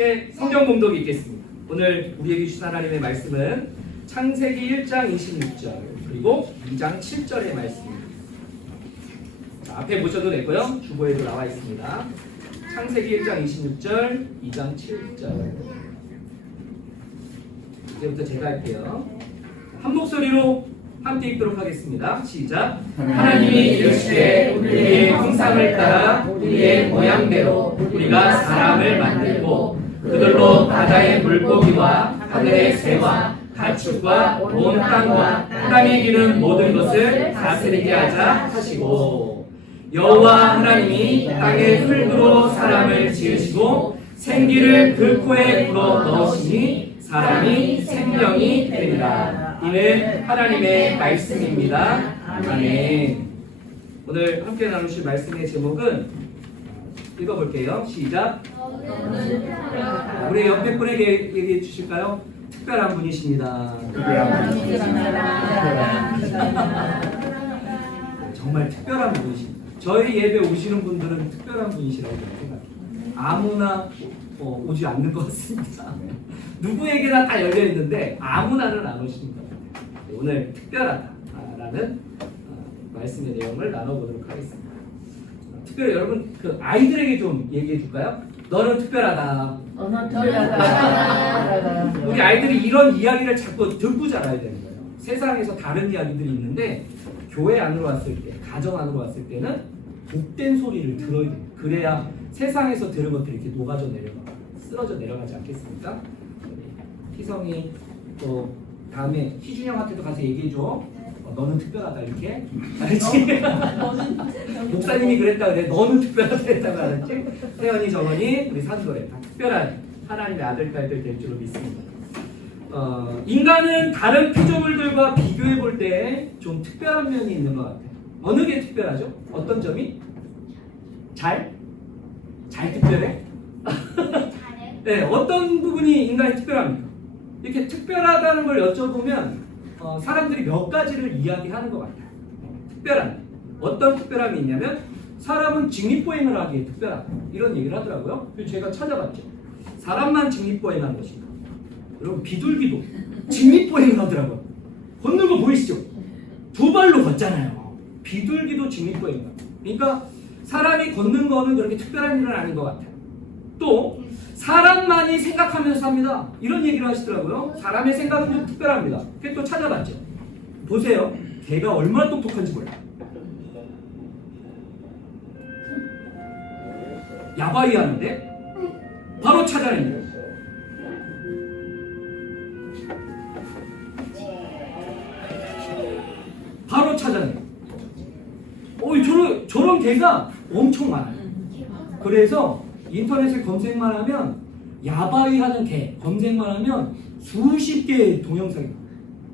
함께 성경 봉독 읽겠습니다. 오늘 우리에게 주신 하나님의 말씀은 창세기 1장 26절 그리고 2장 7절의 말씀입니다. 자, 앞에 보셔도 되고요. 주보에도 나와 있습니다. 창세기 1장 26절, 2장 7절. 이제부터 제가 할게요. 한 목소리로 함께 읽도록 하겠습니다. 시작. 하나님이 이르시되 우리의 형상을 따라 우리의 모양대로 우리가 사람을 만들고 그들로 바다의 물고기와 하늘의 새와 가축과 온 땅과 땅에 기는 모든 것을 다스리게 하자 하시고 여호와 하나님이 땅의 흙으로 사람을 지으시고 생기를 그 코에 불어 넣으시니 사람이 생명이 되리라. 이는 하나님의 말씀입니다. 아멘. 오늘 함께 나누실 말씀의 제목은 읽어볼게요. 시작. 우리 옆에 분에게 얘기해 주실까요? 특별한 분이십니다. 정말 특별한 분이십니다. 저희 예배 오시는 분들은 특별한 분이시라고 생각해요. 아무나 오지 않는 것 같습니다. 누구에게나 다 열려 있는데 아무나는 안 오시는 것 같아요. 오늘 특별하다라는 말씀의 내용을 나눠보도록 하겠습니다. 특별히 여러분 그 아이들에게 좀 얘기해 줄까요? 너는 특별하다. 우리 아이들이 이런 이야기를 자꾸 듣고 자라야 되는 거예요. 세상에서 다른 이야기들이 있는데 교회 안으로 왔을 때, 가정 안으로 왔을 때는 복된 소리를 들어야 돼요. 그래야 세상에서 들은 것들이 이렇게 녹아져 내려가, 쓰러져 내려가지 않겠습니까? 희성이 또 다음에 희준이 형한테도 가서 얘기해줘. 너는 특별하다 이렇게. 알지? 목사님이 그랬다 그래. 너는 특별하다 했다고 알았지? 태연이, 정원이, 우리 산도래 다 특별한 하나님의 아들, 딸들 될 줄로 믿습니다. 인간은 다른 피조물들과 비교해 볼 때 좀 특별한 면이 있는 것 같아요. 어느 게 특별하죠? 어떤 점이? 잘 특별해? 네, 어떤 부분이 인간이 특별합니까? 이렇게 특별하다는 걸 여쭤보면 사람들이 몇 가지를 이야기하는 것 같아요. 특별한 어떤 특별함이 있냐면 사람은 직립보행을 하기에 특별하다 이런 얘기를 하더라고요. 그래서 제가 찾아봤죠. 사람만 직립보행하는 것인가? 여러분 비둘기도 직립보행을 하더라고요. 걷는 거 보이시죠? 두 발로 걷잖아요. 비둘기도 직립보행을 합니다. 그러니까 사람이 걷는 거는 그렇게 특별한 일은 아닌 것 같아요. 또 사람만이 생각하면서 삽니다. 이런 얘기를 하시더라고요. 사람의 생각은 좀 특별합니다. 그게 또 찾아봤죠. 보세요. 개가 얼마나 똑똑한지 몰라요. 야바이 하는데 바로 찾아냅니다. 바로 찾아내요. 저런 개가 엄청 많아요. 그래서 인터넷에 검색만 하면 야바이 하는 개 검색만 하면 수십 개의 동영상이 나와요.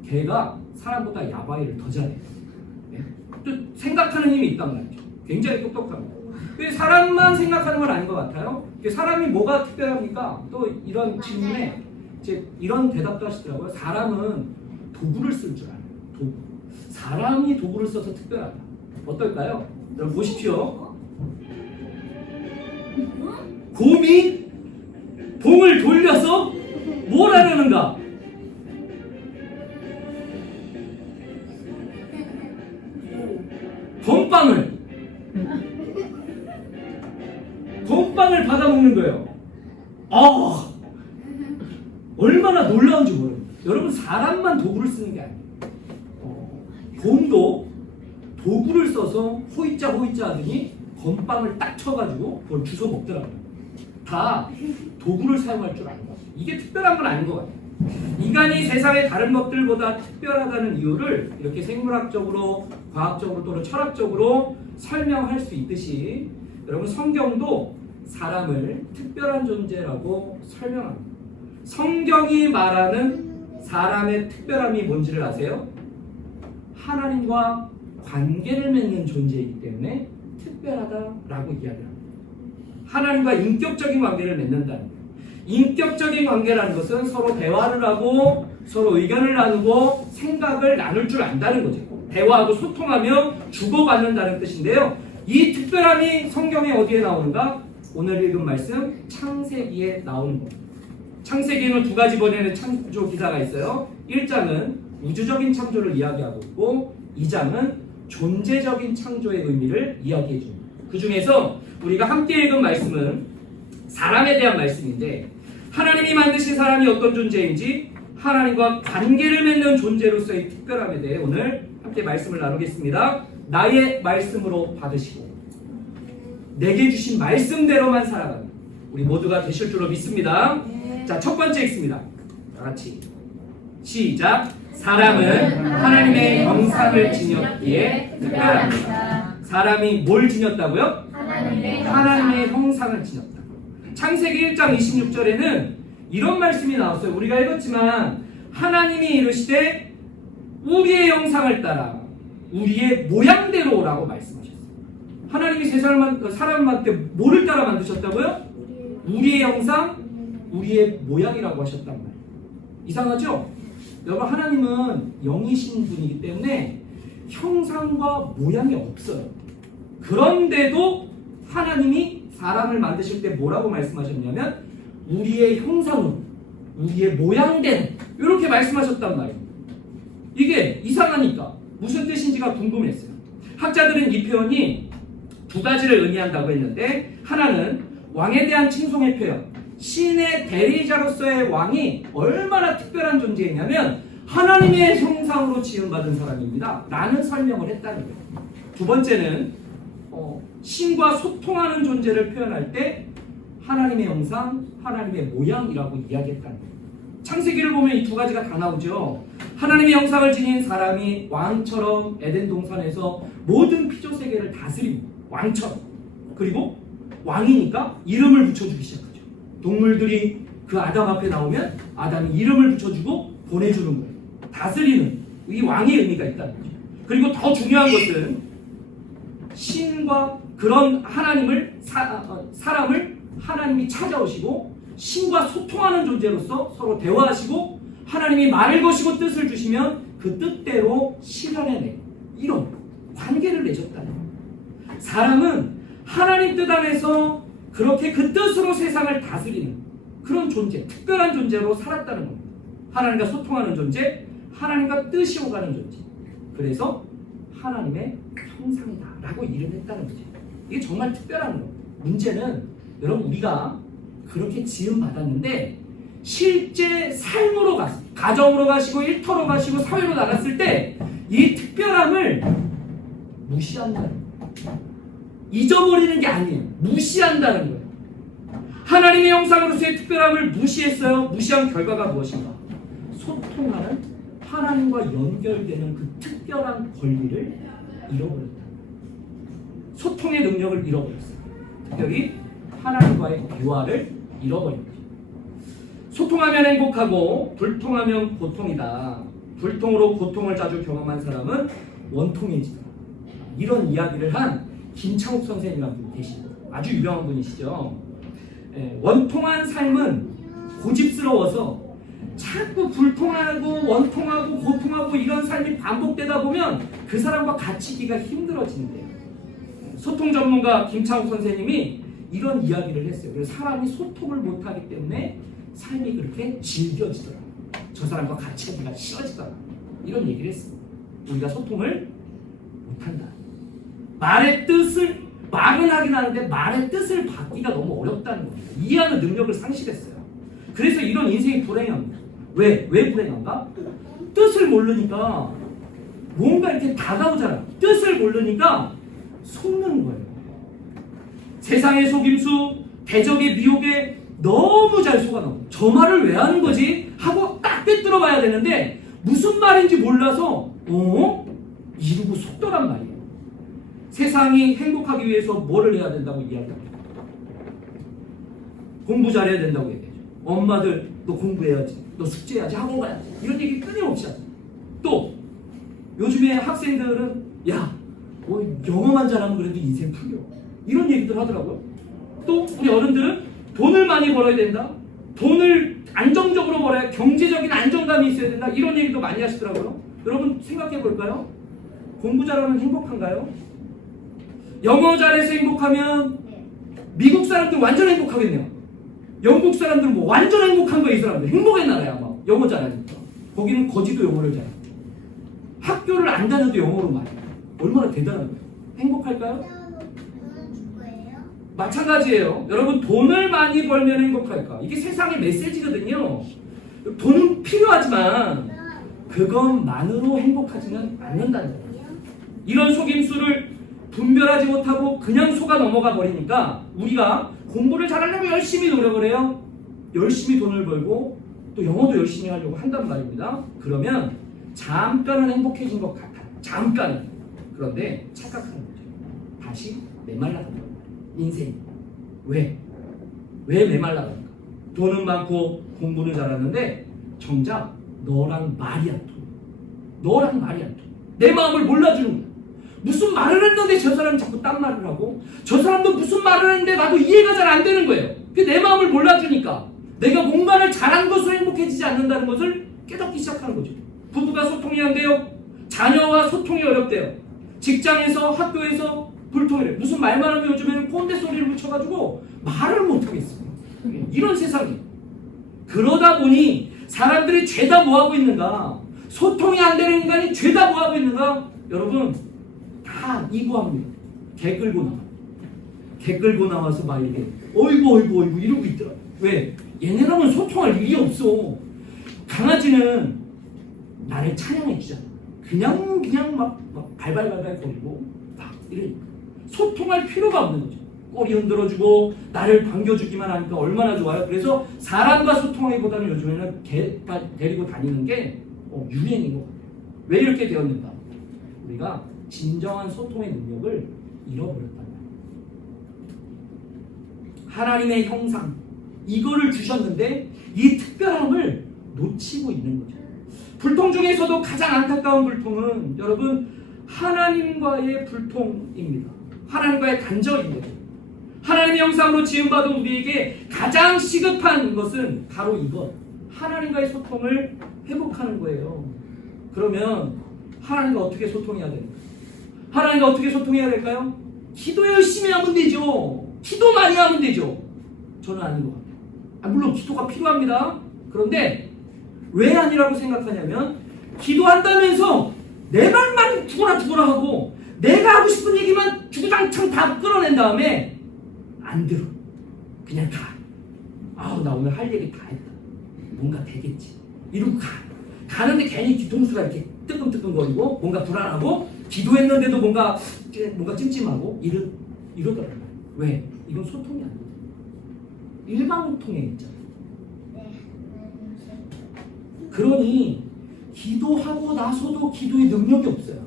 개가 사람보다 야바이를 더 잘해요. 네? 또 생각하는 힘이 있단 말이죠. 굉장히 똑똑합니다. 사람만 생각하는 건 아닌 것 같아요. 사람이 뭐가 특별합니까? 또 이런 질문에 이제 이런 대답도 하시더라고요. 사람은 도구를 쓸 줄 알아요. 도구. 사람이 도구를 써서 특별하다. 어떨까요? 여러분 보십시오. 곰이 봉을 돌려서 뭘 하려는가? 건빵을 받아먹는 거예요. 얼마나 놀라운지 모릅니다. 여러분 사람만 도구를 쓰는 게 아니에요. 곰도 도구를 써서 호이자 하더니 건빵을 딱 쳐가지고 그걸 주워 먹더라고요. 다 도구를 사용할 줄 아는 거죠. 이게 특별한 건 아닌 것 같아요. 인간이 세상의 다른 것들보다 특별하다는 이유를 이렇게 생물학적으로, 과학적으로 또는 철학적으로 설명할 수 있듯이 여러분 성경도 사람을 특별한 존재라고 설명합니다. 성경이 말하는 사람의 특별함이 뭔지를 아세요? 하나님과 관계를 맺는 존재이기 때문에 특별하다라고 이야기합니다. 하나님과 인격적인 관계를 맺는다는 거예요. 인격적인 관계라는 것은 서로 대화를 하고 서로 의견을 나누고 생각을 나눌 줄 안다는 거죠. 대화하고 소통하며 주고받는다는 뜻인데요. 이 특별함이 성경에 어디에 나오는가? 오늘 읽은 말씀 창세기에 나오는 겁니다. 창세기는 두 가지 번역의 창조 기사가 있어요. 1장은 우주적인 창조를 이야기하고 있고 2장은 존재적인 창조의 의미를 이야기해 줍니다. 그 중에서 우리가 함께 읽은 말씀은 사람에 대한 말씀인데 하나님이 만드신 사람이 어떤 존재인지 하나님과 관계를 맺는 존재로서의 특별함에 대해 오늘 함께 말씀을 나누겠습니다. 나의 말씀으로 받으시고 내게 주신 말씀대로만 살아가는 우리 모두가 되실 줄로 믿습니다. 자, 첫 번째 읽습니다. 다 같이 시작. 사람은 하나님의 형상을 지녔기에 특별합니다. 사람이 뭘 지녔다고요? 하나님의 형상을 지녔다. 창세기 1장 26절에는 이런 말씀이 나왔어요. 우리가 읽었지만 하나님이 이르시되 우리의 형상을 따라 우리의 모양대로라고 말씀하셨어요. 하나님이 사람한테 뭐를 따라 만드셨다고요? 우리의 형상, 우리의 모양이라고 하셨단 말이에요. 이상하죠? 여러분, 하나님은 영이신 분이기 때문에 형상과 모양이 없어요. 그런데도 하나님이 사람을 만드실 때 뭐라고 말씀하셨냐면 우리의 형상으로, 우리의 모양대로 이렇게 말씀하셨단 말이에요. 이게 이상하니까 무슨 뜻인지가 궁금했어요. 학자들은 이 표현이 두 가지를 의미한다고 했는데 하나는 왕에 대한 칭송의 표현, 신의 대리자로서의 왕이 얼마나 특별한 존재이냐면 하나님의 형상으로 지음받은 사람입니다 라는 설명을 했다는 거예요. 두 번째는 신과 소통하는 존재를 표현할 때 하나님의 형상, 하나님의 모양이라고 이야기했다는 거예요. 창세기를 보면 이 두 가지가 다 나오죠. 하나님의 형상을 지닌 사람이 왕처럼 에덴 동산에서 모든 피조 세계를 다스립니다. 왕처럼. 그리고 왕이니까 이름을 붙여주기 시작하죠. 동물들이 그 아담 앞에 나오면 아담이 이름을 붙여주고 보내주는 거예요. 다스리는 이 왕의 의미가 있다는 거죠. 그리고 더 중요한 것은 신과 그런 하나님을 사람을 하나님이 찾아오시고 신과 소통하는 존재로서 서로 대화하시고 하나님이 말을 거시고 뜻을 주시면 그 뜻대로 실현해내고 이런 관계를 맺었다는 거예요. 사람은 하나님 뜻 안에서 그렇게 그 뜻으로 세상을 다스리는 그런 존재, 특별한 존재로 살았다는 겁니다. 하나님과 소통하는 존재, 하나님과 뜻이 오가는 존재. 그래서 하나님의 형상이다 라고 이름했다는 거죠. 이게 정말 특별한 거예요. 문제는 여러분 우리가 그렇게 지음받았는데 실제 삶으로 가서 가정으로 가시고 일터로 가시고 사회로 나갔을 때 이 특별함을 무시한다는 거예요. 잊어버리는 게 아니에요. 무시한다는 거예요. 하나님의 형상으로서의 특별함을 무시했어요. 무시한 결과가 무엇인가? 소통하는 하나님과 연결되는 그 특별한 권리를 잃어버렸다. 소통의 능력을 잃어버렸어요. 특별히 하나님과의 대화를 잃어버린 거죠. 소통하면 행복하고 불통하면 고통이다. 불통으로 고통을 자주 경험한 사람은 원통해지다. 이런 이야기를 한 김창욱 선생님이라는 분이 계시죠. 아주 유명한 분이시죠. 원통한 삶은 고집스러워서 자꾸 불통하고 원통하고 고통하고 이런 삶이 반복되다 보면 그 사람과 같이기가 힘들어진대요. 소통 전문가 김창욱 선생님이 이런 이야기를 했어요. 그래서 사람이 소통을 못하기 때문에 삶이 그렇게 질겨지더라. 저 사람과 같이 하기가 싫어지더라. 이런 얘기를 했습니다. 우리가 소통을 못한다. 말은 하긴 하는데 말의 뜻을 받기가 너무 어렵다는 겁니다. 이해하는 능력을 상실했어요. 그래서 이런 인생이 불행합니다. 왜 불행한가? 뜻을 모르니까 뭔가 이렇게 다가오잖아. 뜻을 모르니까 속는 거예요. 세상의 속임수, 대적의 미혹에 너무 잘 속아넣어. 저 말을 왜 하는 거지? 하고 딱 꿰뚫어 봐야 되는데 무슨 말인지 몰라서 이러고 속더란 말이에요. 세상이 행복하기 위해서 뭐를 해야 된다고 이야기합니다. 공부 잘해야 된다고 얘기해요. 엄마들 너 공부해야지, 너 숙제해야지, 학원 가야지 이런 얘기 끊임없이 하죠. 또 요즘에 학생들은 영어만 잘하면 그래도 인생 풀려 이런 얘기들 하더라고요. 또 우리 어른들은 돈을 많이 벌어야 된다, 돈을 안정적으로 벌어야 경제적인 안정감이 있어야 된다 이런 얘기도 많이 하시더라고요. 여러분 생각해 볼까요? 공부 잘하면 행복한가요? 영어 잘해서 행복하면 미국 사람들 완전 행복하겠네요. 영국 사람들은 뭐 완전 행복한 거야. 이 사람들 행복의 나라야. 막 영어 잘하니까. 거기는 거지도 영어를 잘해. 학교를 안 다녀도 영어로 말해. 얼마나 대단한 거예요. 행복할까요? 마찬가지예요. 여러분 돈을 많이 벌면 행복할까? 이게 세상의 메시지거든요. 돈은 필요하지만 그것만으로 행복하지는 않는다는 거예요. 이런 속임수를 분별하지 못하고 그냥 속아 넘어가 버리니까 우리가 공부를 잘하려고 열심히 노력을 해요. 열심히 돈을 벌고 또 영어도 열심히 하려고 한단 말입니다. 그러면 잠깐은 행복해진 것 같아요. 잠깐은. 그런데 착각하는 거죠. 다시 메말라가는 거예요. 인생이. 왜? 왜 메말라가는가? 돈은 많고 공부는 잘하는데 정작 너랑 말이 안 통해. 너랑 말이 안 통해. 내 마음을 몰라주는 거야. 무슨 말을 했는데 저 사람은 자꾸 딴 말을 하고 저 사람도 무슨 말을 했는데 나도 이해가 잘 안 되는 거예요. 내 마음을 몰라주니까 내가 뭔가를 잘한 것으로 행복해지지 않는다는 것을 깨닫기 시작하는 거죠. 부부가 소통이 안 돼요. 자녀와 소통이 어렵대요. 직장에서 학교에서 불통이래. 무슨 말만 하면 요즘에는 꼰대 소리를 붙여가지고 말을 못하겠어요. 이런 세상이에요. 그러다 보니 사람들이 죄다 뭐하고 있는가? 소통이 안 되는 인간이 죄다 뭐하고 있는가? 여러분 다 이구합니다. 개 끌고 나와. 개 끌고 나와서 막 이렇게 어이구 이러고 있더라. 왜? 얘네랑은 소통할 일이 없어. 강아지는 나를 찬양해 주잖아. 그냥 막 발발발발 거리고 막 이러니까 소통할 필요가 없는 거죠. 꼬리 흔들어주고 나를 반겨주기만 하니까 얼마나 좋아요. 그래서 사람과 소통하기보다는 요즘에는 개가 데리고 다니는 게 유행인 것 같아요. 왜 이렇게 되었는가? 우리가 진정한 소통의 능력을 잃어버렸단 말이에요. 하나님의 형상 이거를 주셨는데 이 특별함을 놓치고 있는 거죠. 불통 중에서도 가장 안타까운 불통은 여러분 하나님과의 불통입니다. 하나님과의 단절입니다. 하나님의 형상으로 지음받은 우리에게 가장 시급한 것은 바로 이것, 하나님과의 소통을 회복하는 거예요. 그러면 하나님과 어떻게 소통해야 됩니까? 하나님과 어떻게 소통해야 될까요? 기도 열심히 하면 되죠. 기도 많이 하면 되죠. 저는 아닌 것 같아요. 물론 기도가 필요합니다. 그런데 왜 아니라고 생각하냐면 기도한다면서 내 말만 죽어라 하고 내가 하고 싶은 얘기만 주구장창 다 끌어낸 다음에 안 들어. 그냥 가. 아우 나 오늘 할 얘기 다 했다. 뭔가 되겠지. 이러고 가. 가는데 괜히 뒤통수가 이렇게 뜨끔뜨끔거리고 뭔가 불안하고 기도했는데도 뭔가 찜찜하고 이러더라고요. 왜? 이건 소통이 안 돼. 일방통에 있잖아. 그러니 기도하고 나서도 기도의 능력이 없어요.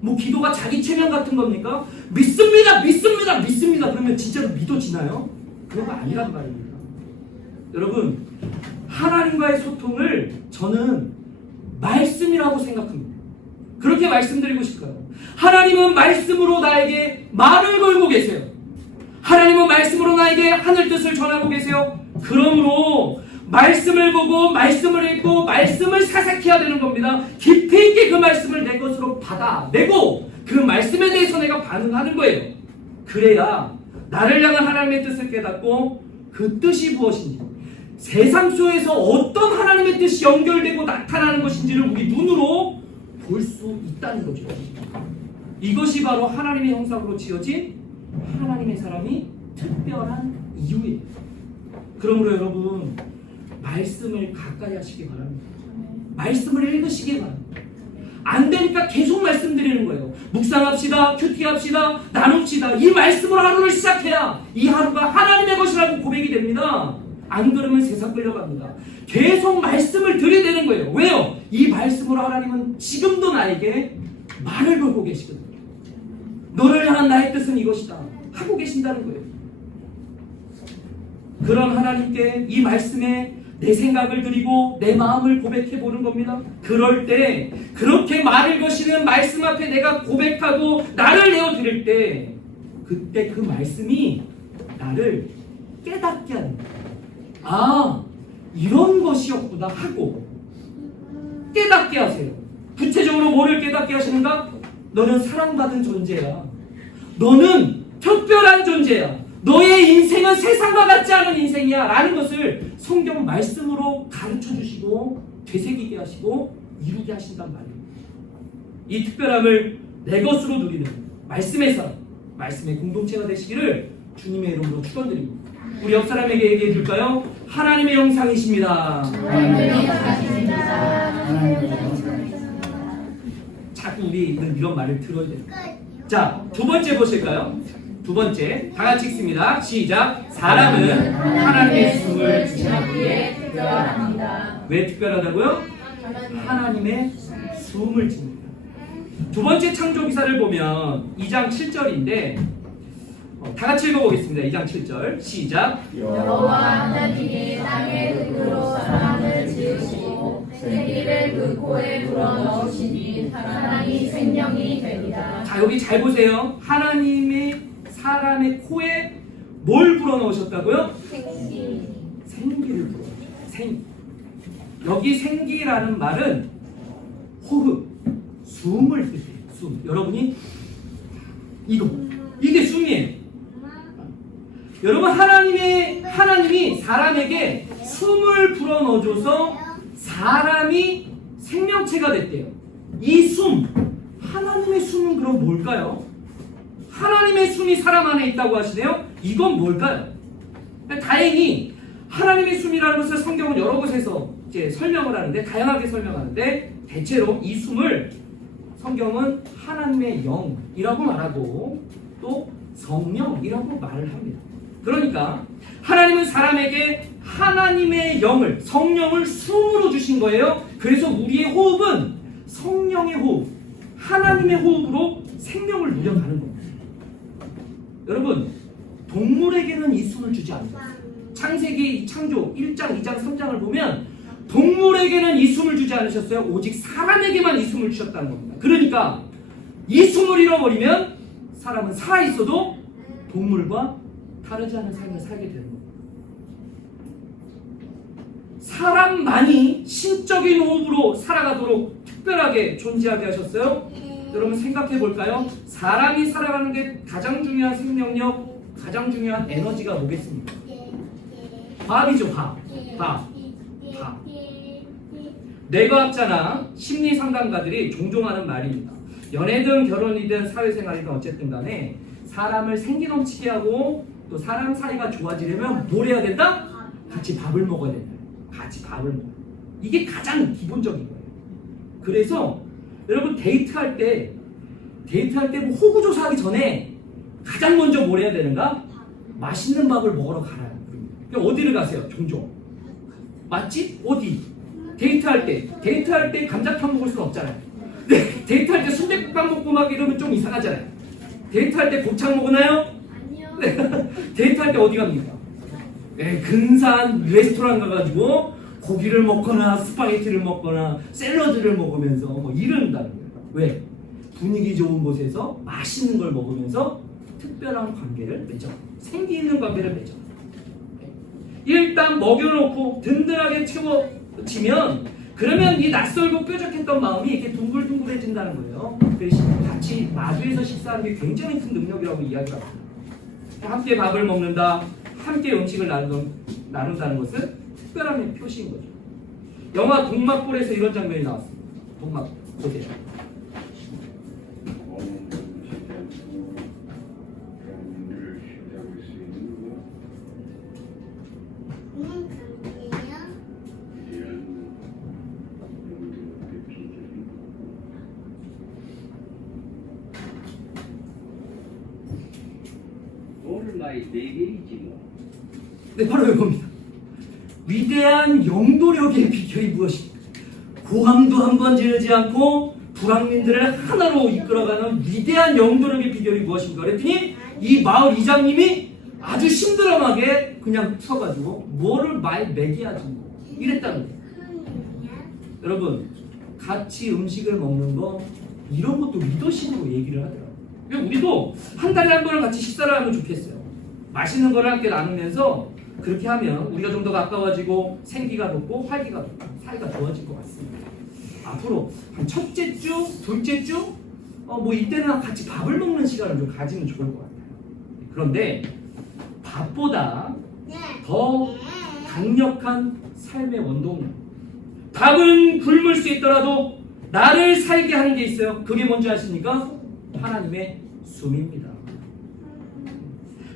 뭐 기도가 자기 체면 같은 겁니까? 믿습니다. 그러면 진짜로 믿어지나요? 그런 거 아니란 말입니다. 여러분 하나님과의 소통을 저는 말씀이라고 생각합니다. 그렇게 말씀드리고 싶어요. 하나님은 말씀으로 나에게 말을 걸고 계세요. 하나님은 말씀으로 나에게 하늘 뜻을 전하고 계세요. 그러므로 말씀을 보고 말씀을 읽고 말씀을 사색해야 되는 겁니다. 깊이 있게 그 말씀을 내 것으로 받아내고 그 말씀에 대해서 내가 반응하는 거예요. 그래야 나를 향한 하나님의 뜻을 깨닫고 그 뜻이 무엇인지 세상 속에서 어떤 하나님의 뜻이 연결되고 나타나는 것인지를 우리 눈으로 볼 수 있다는 거죠. 이것이 바로 하나님의 형상으로 지어진 하나님의 사람이 특별한 이유예요. 그러므로 여러분 말씀을 가까이 하시기 바랍니다. 말씀을 읽으시기 바랍니다. 안 되니까 계속 말씀드리는 거예요. 묵상합시다, 큐티합시다, 나눕시다. 이 말씀으로 하루를 시작해야 이 하루가 하나님의 것이라고 고백이 됩니다. 안 그러면 세상 끌려갑니다. 계속 말씀을 들이대는 거예요. 왜요? 이 말씀으로 하나님은 지금도 나에게 말을 걸고 계시거든요. 너를 향한 나의 뜻은 이것이다 하고 계신다는 거예요. 그런 하나님께 이 말씀에 내 생각을 드리고 내 마음을 고백해 보는 겁니다. 그럴 때 그렇게 말을 거시는 말씀 앞에 내가 고백하고 나를 내어드릴 때 그때 그 말씀이 나를 깨닫게 하는 거예요. 아, 이런 것이었구나 하고 깨닫게 하세요. 구체적으로 뭐를 깨닫게 하시는가? 너는 사랑받은 존재야. 너는 특별한 존재야. 너의 인생은 세상과 같지 않은 인생이야 라는 것을 성경 말씀으로 가르쳐 주시고 되새기게 하시고 이루게 하신단 말이에요. 이 특별함을 내 것으로 누리는 말씀의 사람, 말씀의 공동체가 되시기를 주님의 이름으로 축원드립니다. 우리 옆 사람에게 얘기해 줄까요? 하나님의 영상이십니다. 자꾸 우리는 이런 말을 들어야 돼요. 자, 두 번째 보실까요? 두 번째, 다 같이 읽습니다. 시작. 사람은 하나님의 숨을 지나기에 특별합니다. 왜 특별하다고요? 하나님의 숨을 지닙니다. 두 번째 창조 기사를 보면 2장 7절인데 다 같이 읽어보겠습니다. 2장 7절 시작. 여호와 하나님이 땅의 흙으로 사람을 지으시고 생기를 그 코에 불어넣으시니 사람이 생명이 되리라. 자, 여기 잘 보세요. 하나님이 사람의 코에 뭘 불어넣으셨다고요? 생기를 불어넣으셨어요. 생기. 여기 생기라는 말은 호흡, 숨을 뜻해요. 숨. 여러분이 이게 숨이에요. 여러분, 하나님이 사람에게 숨을 불어넣어줘서 사람이 생명체가 됐대요. 이 숨, 하나님의 숨은 그럼 뭘까요? 하나님의 숨이 사람 안에 있다고 하시네요. 이건 뭘까요? 다행히 하나님의 숨이라는 것을 성경은 여러 곳에서 이제 설명을 하는데, 다양하게 설명하는데, 대체로 이 숨을 성경은 하나님의 영이라고 말하고 또 성령이라고 말을 합니다. 그러니까 하나님은 사람에게 하나님의 영을, 성령을 숨으로 주신 거예요. 그래서 우리의 호흡은 성령의 호흡, 하나님의 호흡으로 생명을 누려가는 겁니다. 여러분, 동물에게는 이 숨을 주지 않습니다. 창세기, 창조 1장, 2장, 3장을 보면 동물에게는 이 숨을 주지 않으셨어요. 오직 사람에게만 이 숨을 주셨다는 겁니다. 그러니까 이 숨을 잃어버리면 사람은 살아있어도 동물과 다르지 않은 삶을 살게 되는 겁니다. 사람만이 신적인 호흡으로 살아가도록 특별하게 존재하게 하셨어요. 여러분 생각해 볼까요? 사람이 살아가는 데 가장 중요한 생명력, 가장 중요한 에너지가 뭐겠습니까? 밥이죠. 밥. 뇌과학자나 심리상담가들이 종종 하는 말입니다. 연애든 결혼이든 사회생활이든 어쨌든 간에 사람을 생기 넘치게 하고 또 사람 사이가 좋아지려면 뭘 해야 된다? 같이 밥을 먹어야 된다. 같이 밥을 먹어야 된다. 이게 가장 기본적인 거예요. 그래서 여러분 데이트할 때 뭐 호구 조사하기 전에 가장 먼저 뭘 해야 되는가? 맛있는 밥을 먹으러 가라. 그러니까 어디를 가세요? 종종. 맞지? 어디? 데이트할 때 감자탕 먹을 수는 없잖아요. 네, 데이트할 때 순댓국밥 먹고 막 이러면 좀 이상하잖아요. 데이트할 때 곱창 먹나요? 아니요. 네. 데이트할 때 어디 갑니까? 네, 근사한 레스토랑 가가지고 고기를 먹거나 스파게티를 먹거나 샐러드를 먹으면서 뭐 이런다는 거예요. 왜? 분위기 좋은 곳에서 맛있는 걸 먹으면서 특별한 관계를 맺어. 생기 있는 관계를 맺어. 일단 먹여놓고 든든하게 채워지면 그러면 이 낯설고 뾰족했던 마음이 이렇게 둥글둥글해진다는 거예요. 그래서 같이 마주해서 식사하는 게 굉장히 큰 능력이라고 이야기를 합니다. 함께 밥을 먹는다, 함께 음식을 나눈다는 것은 특별함의 표시인 거죠. 영화 동막골에서 이런 장면이 나왔습니다. 동막 보세요. 네, 바로 이겁니다. 위대한 영도력의 비결이 무엇입니까? 고함도 한 번 지르지 않고 불황민들을 하나로 이끌어가는 위대한 영도력의 비결이 무엇입니까? 그랬더니 이 마을 이장님이 아주 심드렁하게 그냥 서가지고 뭐를 많이 먹여야지 이랬다는 거예요. 여러분, 같이 음식을 먹는 거 이런 것도 리더십으로 얘기를 하더라고요. 그러니까 우리도 한 달에 한 번은 같이 식사를 하면 좋겠어요. 맛있는 거를 함께 나누면서 그렇게 하면 우리가 좀 더 가까워지고 생기가 돋고 활기가 돋고 사이가 좋아질 것 같습니다. 앞으로 한 첫째 주, 둘째 주 뭐 이때는 같이 밥을 먹는 시간을 좀 가지면 좋을 것 같아요. 그런데 밥보다 더 강력한 삶의 원동력. 밥은 굶을 수 있더라도 나를 살게 하는 게 있어요. 그게 뭔지 아십니까? 하나님의 숨입니다.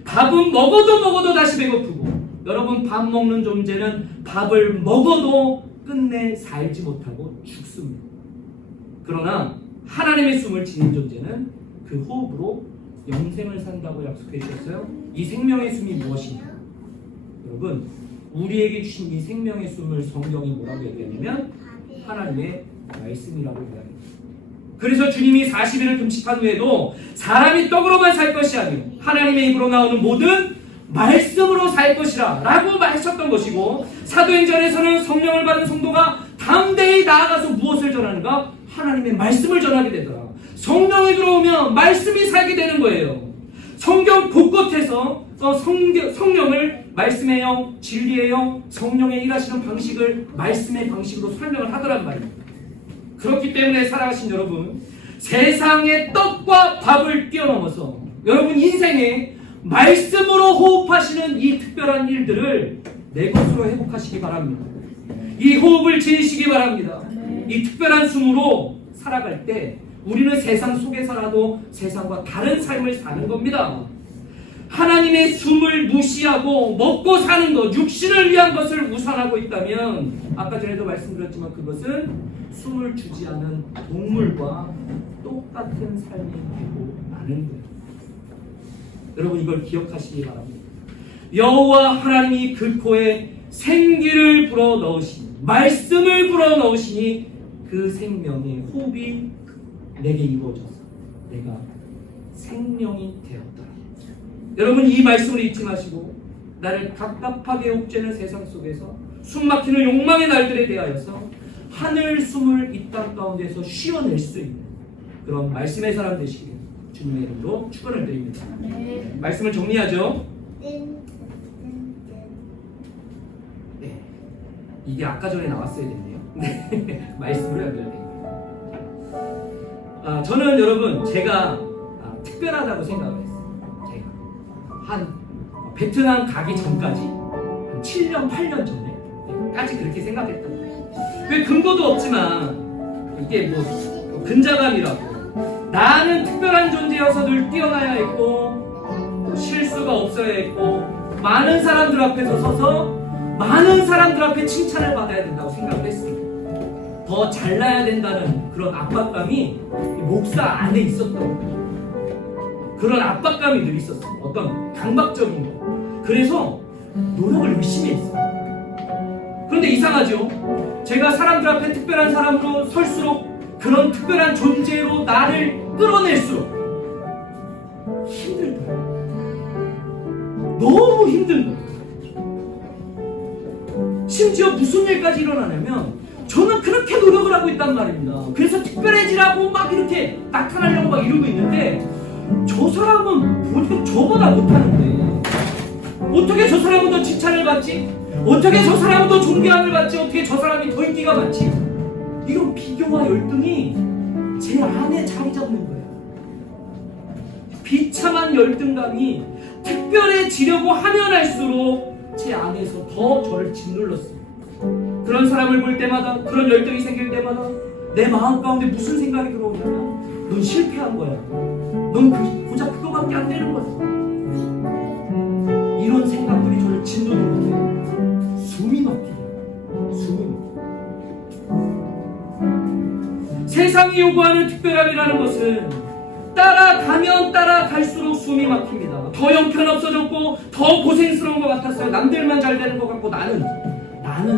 밥은 먹어도 다시 배고프고, 여러분 밥 먹는 존재는 밥을 먹어도 끝내 살지 못하고 죽습니다. 그러나 하나님의 숨을 지닌 존재는 그 호흡으로 영생을 산다고 약속해 주셨어요. 이 생명의 숨이 무엇인가? 여러분, 우리에게 주신 이 생명의 숨을 성경이 뭐라고 얘기하냐면 하나님의 말씀이라고 얘기합니다. 그래서 주님이 40일을 금식한 후에도 사람이 떡으로만 살 것이 아니요 하나님의 입으로 나오는 모든 말씀으로 살 것이라 라고 하셨던 것이고, 사도행전에서는 성령을 받은 성도가 담대히 나아가서 무엇을 전하는가? 하나님의 말씀을 전하게 되더라. 성령이 들어오면 말씀이 살게 되는 거예요. 성경 곳곳에서 성령을 말씀의 영, 진리의 영, 성령의 일하시는 방식을 말씀의 방식으로 설명을 하더란 말입니다. 그렇기 때문에 살아가신 여러분, 세상의 떡과 밥을 뛰어넘어서 여러분 인생에 말씀으로 호흡하시는 이 특별한 일들을 내 것으로 회복하시기 바랍니다. 이 호흡을 지니시기 바랍니다. 이 특별한 숨으로 살아갈 때 우리는 세상 속에서라도 세상과 다른 삶을 사는 겁니다. 하나님의 숨을 무시하고 먹고 사는 것, 육신을 위한 것을 우선하고 있다면 아까 전에도 말씀드렸지만 그것은 숨을 주지 않은 동물과 똑같은 삶이 되고 마는 거예요. 여러분 이걸 기억하시기 바랍니다. 여호와 하나님이 그 코에 생기를 불어넣으시니, 말씀을 불어넣으시니 그 생명의 호흡이 내게 이루어져서 내가 생명이 되었더라. 여러분 이 말씀을 잊지 마시고 나를 갑갑하게 옥죄는 세상 속에서 숨막히는 욕망의 날들에 대하여서 하늘 숨을 이 땅 가운데서 쉬어낼 수 있는 그런 말씀의 사람 되시길 주님의 이름으로 축원을 드립니다. 말씀을 정리하죠. 네, 이게 아까 전에 나왔어야 됐네요. 네, 말씀으로 연결됩니다. 저는 여러분 제가 특별하다고 생각을 했어요. 제가 한 베트남 가기 전까지 한 7년 8년 전에까지 그렇게 생각했던 거예요. 왜 근거도 없지만 이게 뭐 근자감이라고, 나는 특별한 존재여서 늘 뛰어나야 했고 실수가 없어야 했고 많은 사람들 앞에서 서서 많은 사람들 앞에 칭찬을 받아야 된다고 생각을 했습니다. 더 잘나야 된다는 그런 압박감이 목사 안에 있었던 거예요. 그런 압박감이 늘 있었어요. 어떤 강박적인 거. 그래서 노력을 열심히 했어요. 그런데 이상하죠? 제가 사람들 앞에 특별한 사람으로 설수록, 그런 특별한 존재로 나를 끌어낼수록 힘들더라고요. 너무 힘든 거예요. 심지어 무슨 일까지 일어나냐면 저는 그렇게 노력을 하고 있단 말입니다. 그래서 특별해지라고 막 이렇게 나타나려고 막 이러고 있는데 저 사람은 보니까 저보다 못하는데 어떻게 저 사람은 더 칭찬을 받지? 어떻게 저 사람은 더 존경함을 받지? 어떻게 저 사람이 더 인기가 많지? 이런 비교와 열등이 제 안에 자리 잡는 거예요. 비참한 열등감이 특별해지려고 하면 할수록 제 안에서 더 저를 짓눌렀어요. 그런 사람을 볼 때마다, 그런 열등이 생길 때마다 내 마음 가운데 무슨 생각이 들어오냐면 넌 실패한 거야. 넌 고작 그거밖에 안 되는 거야. 이런 생각들이 저를 짓누르는 거예요. 숨이 막히네요. 숨이. 세상이 요구하는 특별함이라는 것은 따라가면 따라갈수록 숨이 막힙니다. 더 형편없어졌고 더 고생스러운 것 같았어요. 남들만 잘 되는 것 같고 나는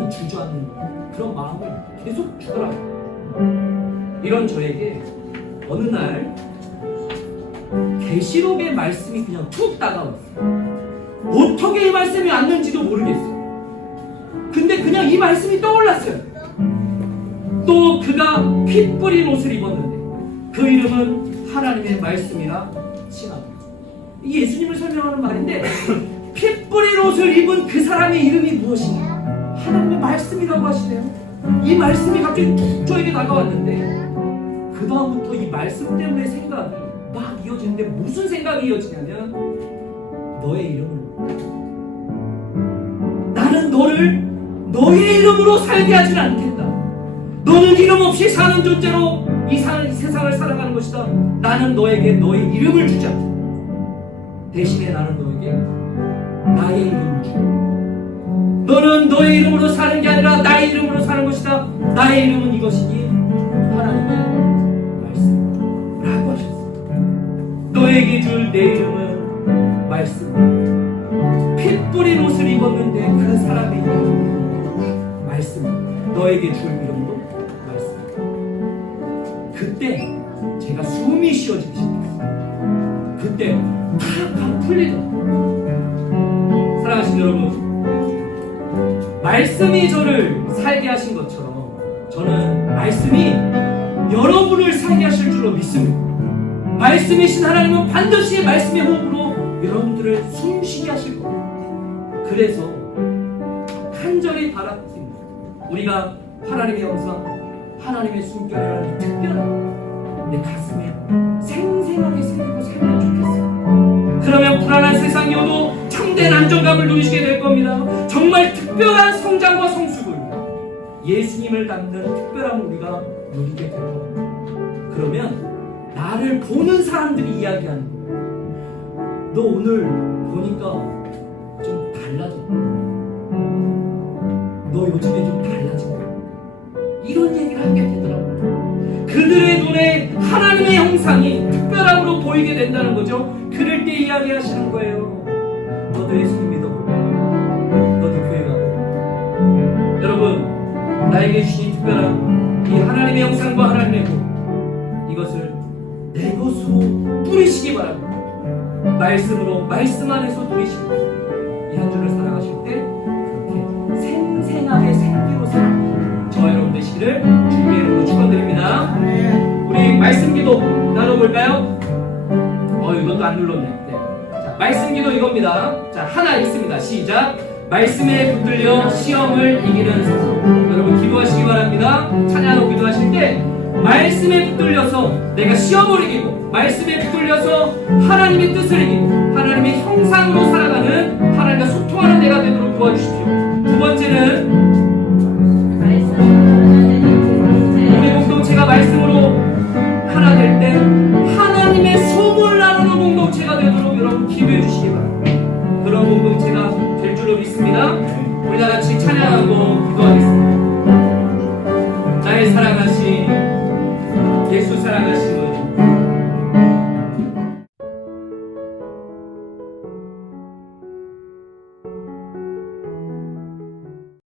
주저앉는 그런 마음을 계속 주더라고요. 이런 저에게 어느 날 계시록의 말씀이 그냥 툭 다가왔어요. 어떻게 이 말씀이 왔는지도 모르겠어요. 근데 그냥 이 말씀이 떠올랐어요. 또 그가 피 뿌린 옷을 입었는데 그 이름은 하나님의 말씀이라 칭합니다. 이 예수님을 설명하는 말인데 피 뿌린 옷을 입은 그 사람의 이름이 무엇이냐? 하나님의 말씀이라고 하시네요. 이 말씀이 갑자기 툭 저에게 다가왔는데 그 다음부터 이 말씀 때문에 생각이 막 이어지는데 무슨 생각이 이어지냐면 너의 이름을 너를 너의 이름으로 살게 하진 않겠다. 너는 이름 없이 사는 존재로 이 세상을 살아가는 것이다. 나는 너에게 너의 이름을 주지 않겠다. 대신에 나는 너에게 나의 이름을 주겠다. 너는 너의 이름으로 사는 게 아니라 나의 이름으로 사는 것이다. 나의 이름은 이것이니 하나님의 말씀라고 하셨습니다. 너에게 줄 내 이름은 말씀. 핏 뿌린 옷을 입었는데 그 사람의 이름은 말씀. 너에게 줄 이름도 말씀. 그때 제가 숨이 쉬어지기 시작했어요. 그때 탁 풀리더라고요. 사랑하신 여러분, 말씀이 저를 살게 하신 것처럼 저는 말씀이 여러분을 살게 하실 줄로 믿습니다. 말씀이신 하나님은 반드시 말씀의 호흡으로 여러분들을 숨쉬게 하실 겁니다. 그래서 간절히 바랍니다. 우리가 하나님의 영상, 하나님의 숨결이라는 특별한 내 가슴에 생생하게 새기고 살면 좋겠어요. 그러면 불안한 세상이어도 참된 안정감을 누리시게 될 겁니다. 정말 특별한 성장과 성숙을, 예수님을 닮는 특별함을 우리가 누리게 될 겁니다. 그러면 나를 보는 사람들이 이야기하는 거예요. 너 오늘 보니까 좀 달라졌다. 너 요즘에 좀 달라진 거야. 이런 얘기를 하게 되더라고요. 그들의 눈에 하나님의 형상이 특별함으로 보이게 된다는 거죠. 그럴 때 이야기하시는 거예요. 너도 예수님 믿어볼까? 너도 교회 가볼까? 여러분, 나에게 주신 특별한 이 하나님의 형상과 하나님의 복, 이것을 내 것으로 누리시기 바랍니다. 말씀으로, 말씀 안에서 누리시기 바랍니다. 이 한 주를 살아가실 때 그렇게 생생하게 생기로 살아가는 저와 여러분 되시기를 주님의 이름으로 축원드립니다. 우리 말씀 기도 나눠볼까요? 이것도 안 눌렀네. 네. 자, 말씀 기도 이겁니다. 자, 하나 있습니다. 시작. 말씀에 붙들려 시험을 이기는 세상. 여러분 기도하시기 바랍니다. 찬양하고 기도하실 때 말씀에 붙들려서 내가 시험을 이기고, 말씀에 붙들려서 하나님의 뜻을 이기고 하나님의 형상으로 살아가는, 하나님과 소통하는 내가 되도록 도와주십시오. 두 번째는 우리 공동체가 말씀으로 하나 될 때 하나님의 소문을 나누는 공동체가 되도록 여러분 기도해 주시기 바랍니다. 그런 공동체가 될 줄로 믿습니다. 우리 다 같이 찬양하고 기도하겠습니다.